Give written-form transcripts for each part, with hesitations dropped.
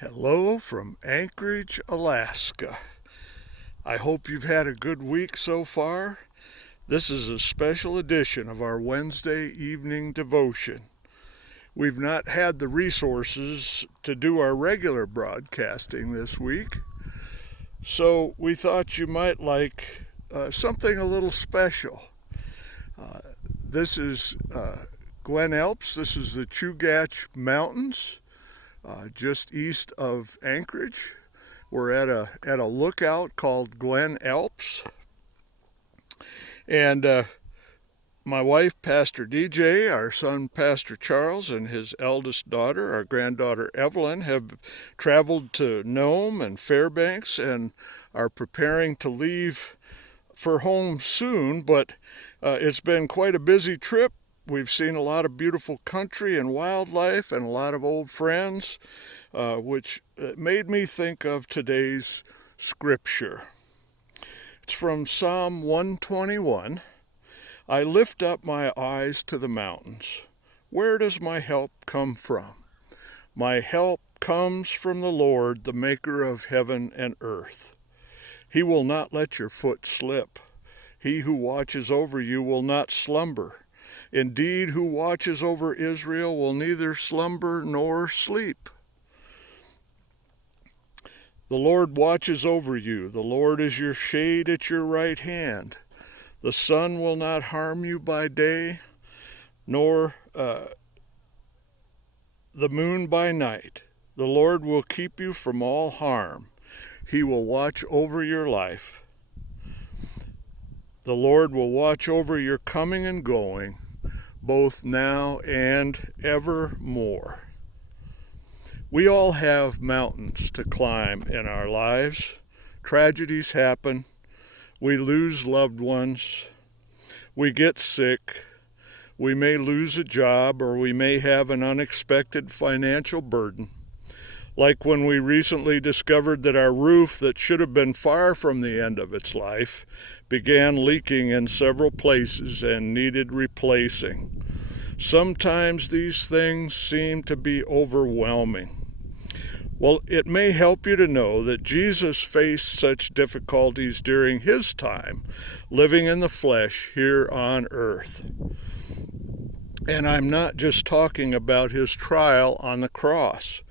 Hello from Anchorage, Alaska. I hope you've had a good week so far. This is a special edition of our Wednesday evening devotion. We've not had the resources to do our regular broadcasting this week, so we thought you might like something a little special. This is Glen Alps. This is the Chugach Mountains, just east of Anchorage. We're at a lookout called Glen Alps, and my wife, Pastor DJ, our son, Pastor Charles, and his eldest daughter, our granddaughter Evelyn, have traveled to Nome and Fairbanks and are preparing to leave for home soon, but it's been quite a busy trip. We've seen a lot of beautiful country and wildlife and a lot of old friends, which made me think of today's scripture. It's from Psalm 121. I lift up my eyes to the mountains. Where does my help come from? My help comes from the Lord, the maker of heaven and earth. He will not let your foot slip. He who watches over you will not slumber. Indeed, who watches over Israel will neither slumber nor sleep. The Lord watches over you. The Lord is your shade at your right hand. The sun will not harm you by day, nor the moon by night. The Lord will keep you from all harm. He will watch over your life. The Lord will watch over your coming and going, both now and evermore. We all have mountains to climb in our lives. Tragedies happen. We lose loved ones. We get sick. We may lose a job, or we may have an unexpected financial burden. Like when we recently discovered that our roof, that should have been far from the end of its life, began leaking in several places and needed replacing. Sometimes these things seem to be overwhelming. Well, it may help you to know that Jesus faced such difficulties during his time living in the flesh here on earth. And I'm not just talking about his trial on the cross.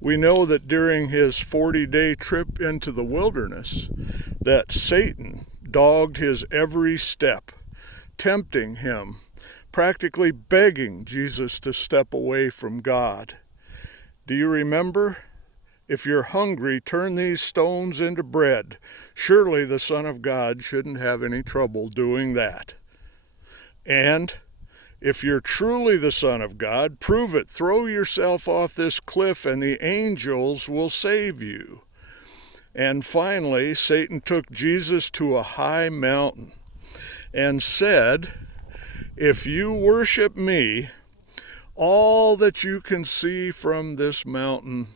We know that during his 40-day trip into the wilderness, that Satan dogged his every step, tempting him, practically begging Jesus to step away from God. Do you remember? If you're hungry, turn these stones into bread. Surely the Son of God shouldn't have any trouble doing that. And if you're truly the Son of God, prove it. Throw yourself off this cliff and the angels will save you. And finally, Satan took Jesus to a high mountain and said, if you worship me, all that you can see from this mountain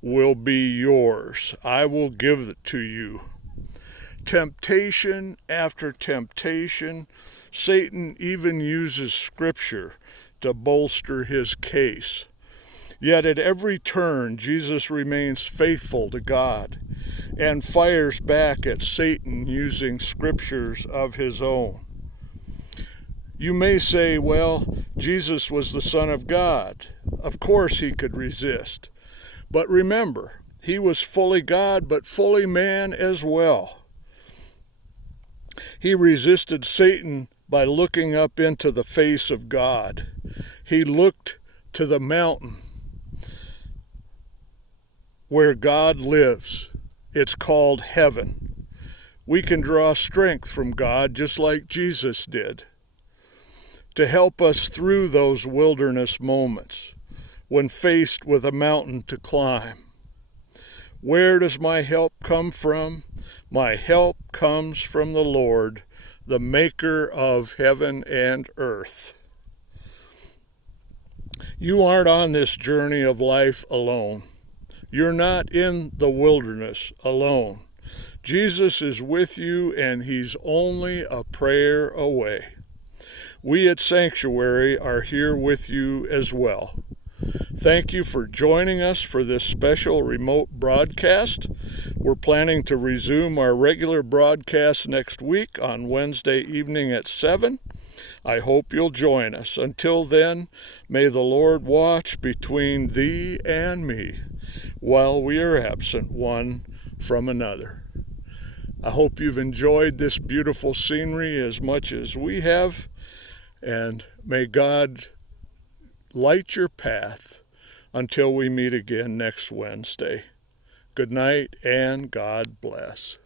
will be yours. I will give it to you. Temptation after temptation. Satan even uses scripture to bolster his case. Yet at every turn, Jesus remains faithful to God and fires back at Satan using scriptures of his own. You may say, well, Jesus was the Son of God. Of course he could resist. But remember, he was fully God, but fully man as well. He resisted Satan by looking up into the face of God. He looked to the mountain where God lives. It's called heaven. We can draw strength from God just like Jesus did to help us through those wilderness moments when faced with a mountain to climb. Where does my help come from? My help comes from the Lord, the maker of heaven and earth. You aren't on this journey of life alone. You're not in the wilderness alone. Jesus is with you, and he's only a prayer away. We at Sanctuary are here with you as well. Thank you for joining us for this special remote broadcast. We're planning to resume our regular broadcast next week on Wednesday evening at 7. I hope you'll join us. Until then, may the Lord watch between thee and me while we are absent one from another. I hope you've enjoyed this beautiful scenery as much as we have, and may God light your path until we meet again next Wednesday. Good night and God bless.